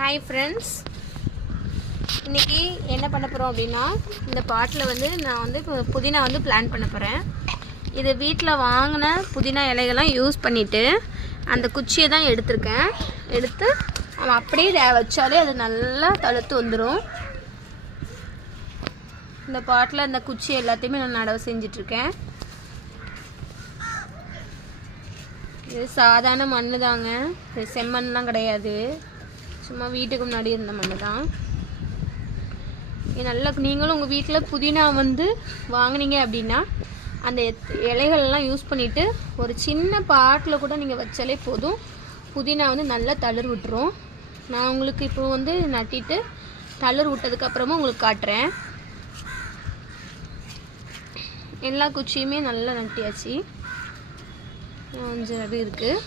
Hi friends, இன்றைக்கி என்ன பண்ண போகிறோம் அப்படின்னா, இந்த பாட்டில் வந்து நான் வந்து புதினா வந்து பிளான் பண்ண போகிறேன். இது வீட்டில் வாங்கின புதினா இலைகள்லாம் யூஸ் பண்ணிவிட்டு அந்த குச்சியை தான் எடுத்திருக்கேன். எடுத்து நம்ம அப்படியே வச்சாலே அது நல்லா தழுத்து வந்துடும். இந்த பாட்டில் இந்த குச்சி எல்லாத்தையுமே நான் நடவு செஞ்சிட்ருக்கேன். இது சாதாரண மண் தாங்க, இது செம்மண்லாம் கிடையாது, சும்மா வீட்டுக்கு முன்னாடி இருந்த மண் தான். நல்லா நீங்களும் உங்கள் வீட்டில் புதினா வந்து வாங்கினீங்க அப்படின்னா அந்த இலைகள்லாம் யூஸ் பண்ணிவிட்டு ஒரு சின்ன பாட்டில் கூட நீங்கள் வச்சாலே போதும், புதினா வந்து நல்லா தளிர் விட்டுரும். நான் உங்களுக்கு இப்போ வந்து நட்டிட்டு தளிர் விட்டதுக்கப்புறமா உங்களுக்கு காட்டுறேன். எல்லா குச்சியுமே நல்லா நட்டியாச்சு, கொஞ்சம் அது இருக்குது.